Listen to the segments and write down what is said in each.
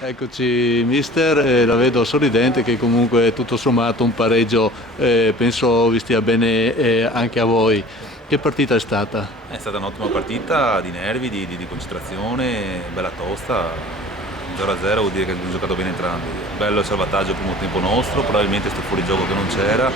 Eccoci mister, la vedo sorridente che comunque tutto sommato un pareggio penso vi stia bene anche a voi. Che partita è stata? È stata un'ottima partita di nervi, di concentrazione, bella tosta. 0-0 vuol dire che abbiamo giocato bene entrambi. Bello il salvataggio al primo tempo nostro, probabilmente sto fuorigioco che non c'era,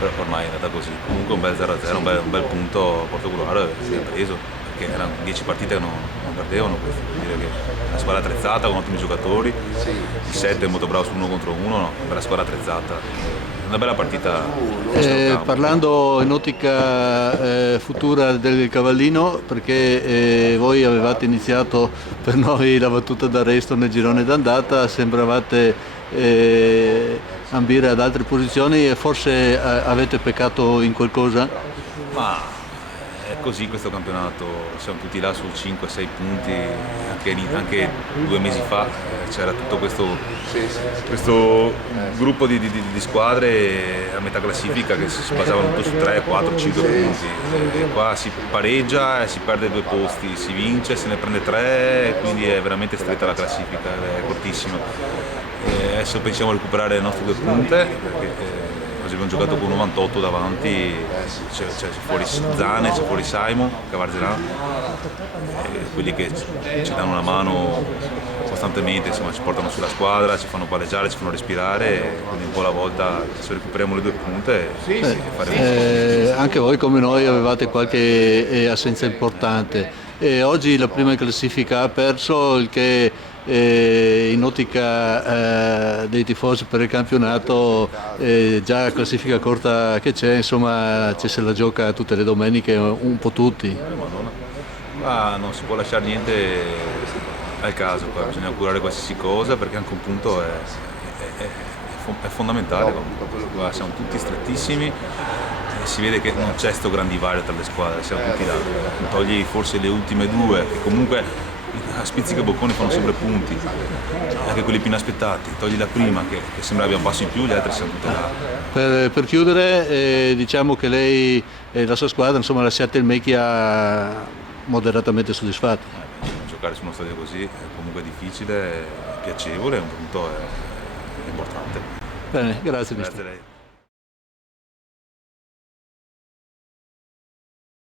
però ormai è andata così. Comunque un bel 0-0, un bel punto a Porto Cruaro si è preso, perché erano 10 partite che non perdevano questo. Vuol dire che è una squadra attrezzata con ottimi giocatori, il 7 è molto bravo su 1 contro 1, no? Una bella squadra attrezzata. Una bella partita nel nostro campo. Parlando in ottica futura del Cavallino, perché voi avevate iniziato per noi la battuta d'arresto nel girone d'andata, sembravate ambire ad altre posizioni e forse avete peccato in qualcosa? Ma è così questo campionato, siamo tutti là su 5-6 punti, anche 2 mesi fa c'era tutto questo gruppo di squadre a metà classifica che si basavano tutto su 3, 4, 5 punti. E qua si pareggia e si perde 2 posti, si vince, se ne prende 3, quindi è veramente stretta la classifica, è cortissima. E adesso pensiamo a recuperare le nostre 2 punte, perché oggi abbiamo giocato con 98 davanti, c'è fuori Zane, c'è fuori Simon, Cavarzelan, quelli che ci danno una mano costantemente, insomma, ci portano sulla squadra, ci fanno palleggiare, ci fanno respirare, quindi un po' alla volta se recuperiamo le 2 punte faremo. Anche voi come noi avevate qualche assenza importante e oggi la prima in classifica ha perso, il che in ottica dei tifosi per il campionato, già la classifica corta che c'è, insomma ci se la gioca tutte le domeniche un po' tutti. Ma non si può lasciare niente al caso, qua bisogna curare qualsiasi cosa perché anche un punto è fondamentale. Qua siamo tutti strettissimi e si vede che non c'è sto gran divario tra le squadre, siamo tutti là. Togli forse le ultime 2 che comunque a spizzica bocconi fanno sempre punti, anche quelli più inaspettati. Togli la prima che sembra abbia un passo in più, gli altri siamo tutti là. Per chiudere, diciamo che lei e la sua squadra, insomma, la Seattle Mechia moderatamente soddisfatti. Giocare su uno stadio così è comunque difficile, è piacevole, è un punto importante. Bene, grazie mister. Grazie a lei.